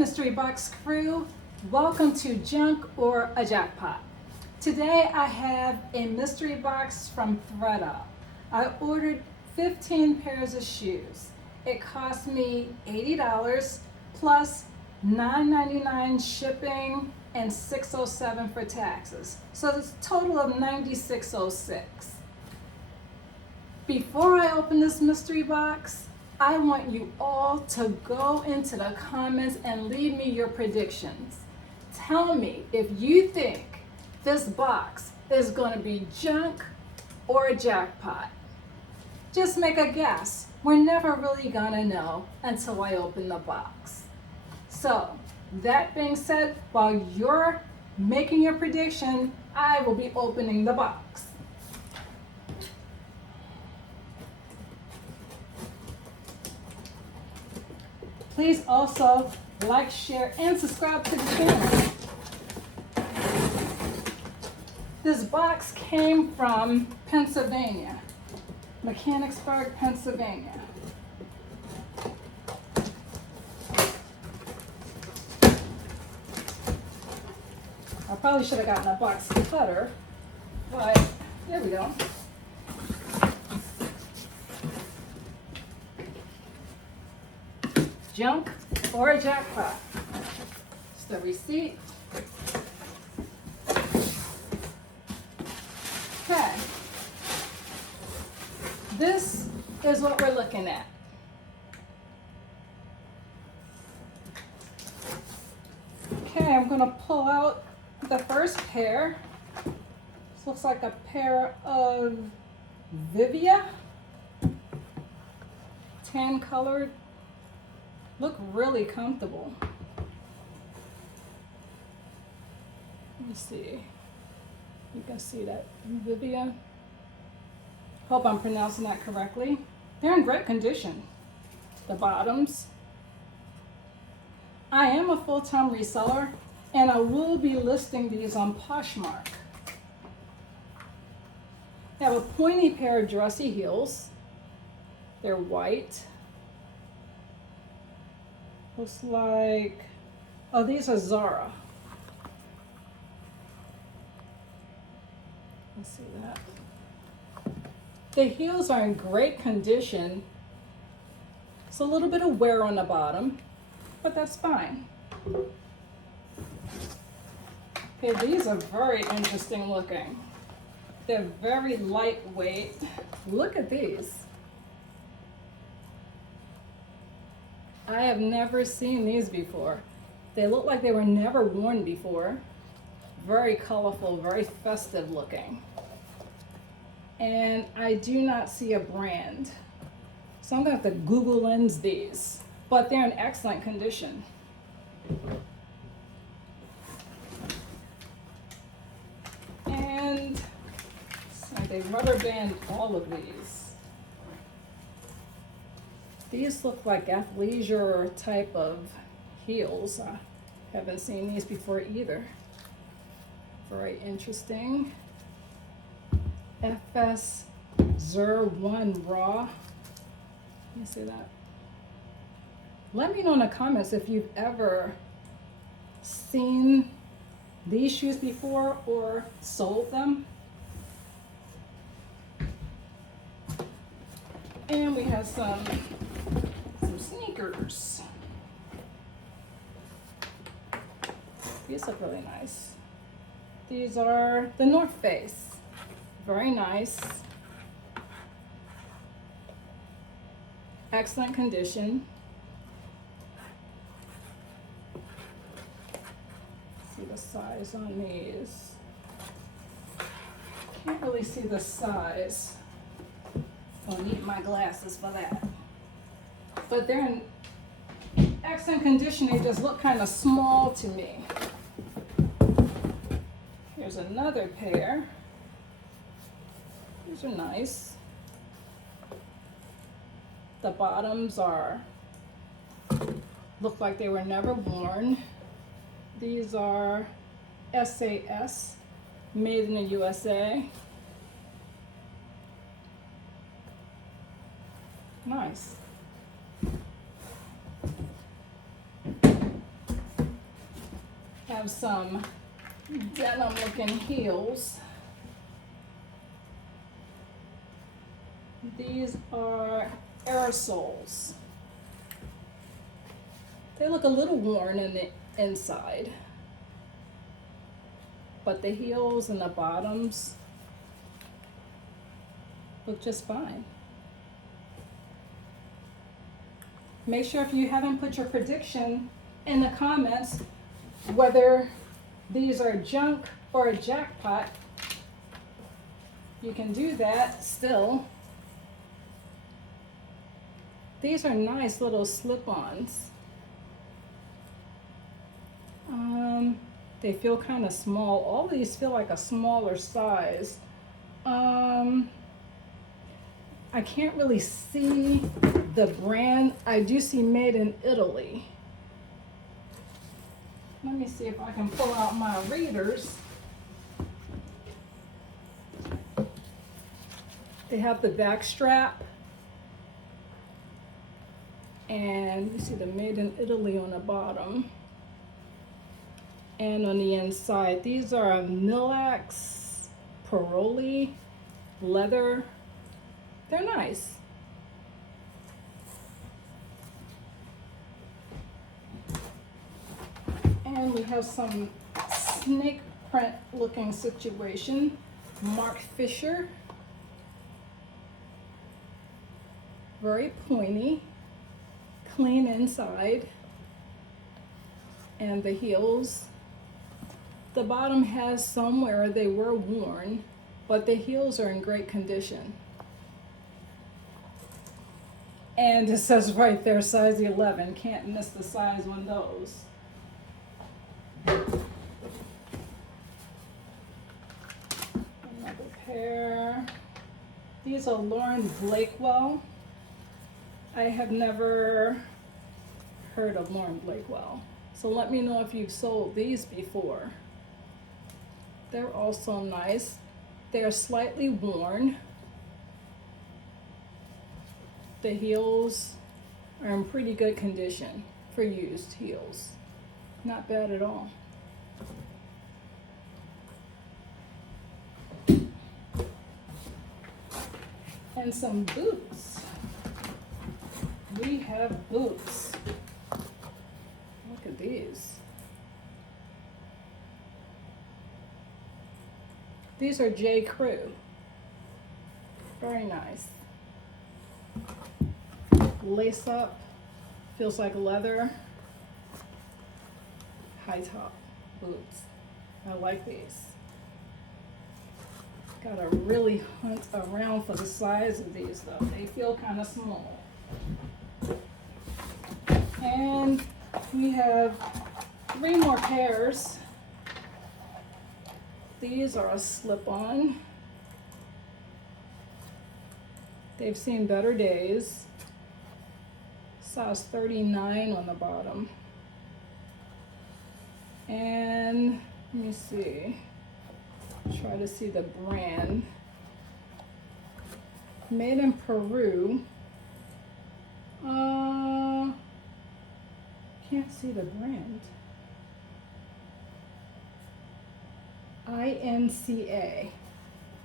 Mystery Box crew, welcome to Junk or a Jackpot. Today I have a mystery box from ThredUp. I ordered 15 pairs of shoes. It cost me $80 plus $9.99 shipping and $6.07 for taxes. So it's a total of $96.06. Before I open this mystery box, I want you all to go into the comments and leave me your predictions. Tell me if you think this box is going to be junk or a jackpot. Just make a guess. We're never really going to know until I open the box. So, that being said, while you're making your prediction, I will be opening the box. Please also like, share, and subscribe to the channel. This box came from Pennsylvania, Mechanicsburg, Pennsylvania. I probably should have gotten a box cutter, but there we go. Junk or a jackpot. Just the receipt. Okay. This is what we're looking at. Okay, I'm going to pull out the first pair. This looks like a pair of Vivia. Tan colored. Look really comfortable. Let me see. You can see that Vivia. Hope I'm pronouncing that correctly. They're in great condition. The bottoms. I am a full-time reseller, and I will be listing these on Poshmark. I have a pointy pair of dressy heels. They're white. Looks like, oh, these are Zara. Let's see that. The heels are in great condition. It's a little bit of wear on the bottom, but that's fine. Okay, these are very interesting looking. They're very lightweight. Look at these. I have never seen these before. They look like they were never worn before. Very colorful, very festive looking. And I do not see a brand. So I'm gonna have to Google Lens these, but they're in excellent condition. And so they rubber band all of these. These look like athleisure type of heels. I haven't seen these before either. Very interesting. FS 01 Raw. You see that? Let me know in the comments if you've ever seen these shoes before or sold them. And we have some sneakers. These look really nice. These are the North Face. Very nice. Excellent condition. See the size on these. Can't really see the size. I'll need my glasses for that. But they're in excellent condition. They just look kind of small to me. Here's another pair. These are nice. The bottoms look like they were never worn. These are SAS, made in the USA. Nice. have some denim looking heels. These are aerosols. They look a little worn in the inside, but the heels and the bottoms look just fine. Make sure if you haven't put your prediction in the comments whether these are junk or a jackpot. You can do that still. These are nice little slip-ons. They feel kind of small. All these feel like a smaller size. I can't really see the brand. I do see made in Italy. Let me see if I can pull out my readers. They have the back strap. And you see the made in Italy on the bottom. And on the inside, these are Milax Paroli leather. They're nice. And we have some snake print looking situation. Mark Fisher. Very pointy. Clean inside. And the heels. The bottom has some where they were worn, but the heels are in great condition. And it says right there, size 11. Can't miss the size on those. Another pair. These are Lauren Blakewell. I have never heard of Lauren Blakewell. So let me know if you've sold these before. They're also nice. They're slightly worn. The heels are in pretty good condition for used heels. Not bad at all. And some boots. We have boots. Look at these. These are J. Crew. Very nice. Lace up, feels like leather. High top boots. I like these. Gotta really hunt around for the size of these though. They feel kind of small. And we have 3 more pairs. These are a slip-on. They've seen better days. Size 39 on the bottom. And let me see. Try to see the brand. Made in Peru. Can't see the brand. INCA. Here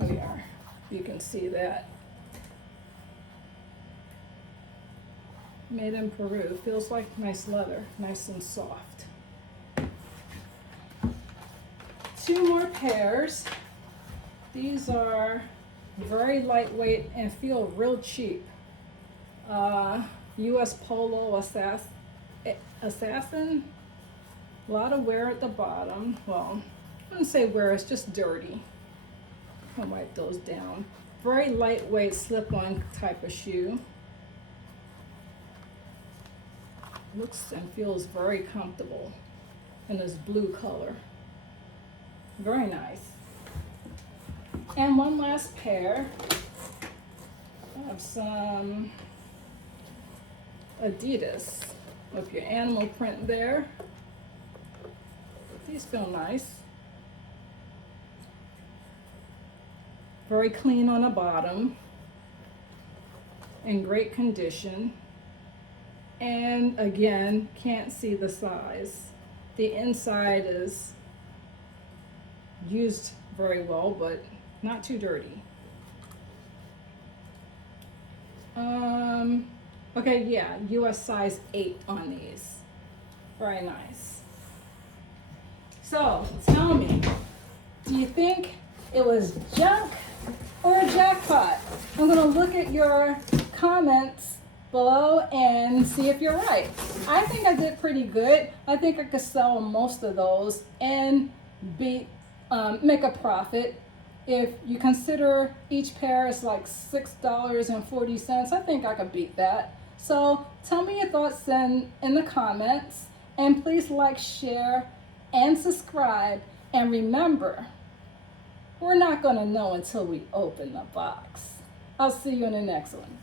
we are. You can see that. Made in Peru. Feels like nice leather, nice and soft. 2 more pairs. These are very lightweight and feel real cheap. US Polo Assassin. A lot of wear at the bottom. Well, I wouldn't say wear, it's just dirty. I'll wipe those down. Very lightweight slip-on type of shoe. Looks and feels very comfortable in this blue color. Very nice. And one last pair of some Adidas with your animal print there. These feel nice. Very clean on the bottom. In great condition. And again, can't see the size. the inside is used very well, but not too dirty. Okay, yeah, US size 8 on these. Very nice. So, tell me, do you think it was junk or a jackpot? I'm gonna look at your comments below and see if you're right. I think I did pretty good. I think I could sell most of those and make a profit. If you consider each pair is like $6.40, I think I could beat that. So tell me your thoughts in the comments, and please like, share, and subscribe. And remember, we're not gonna know until we open the box. I'll see you in the next one.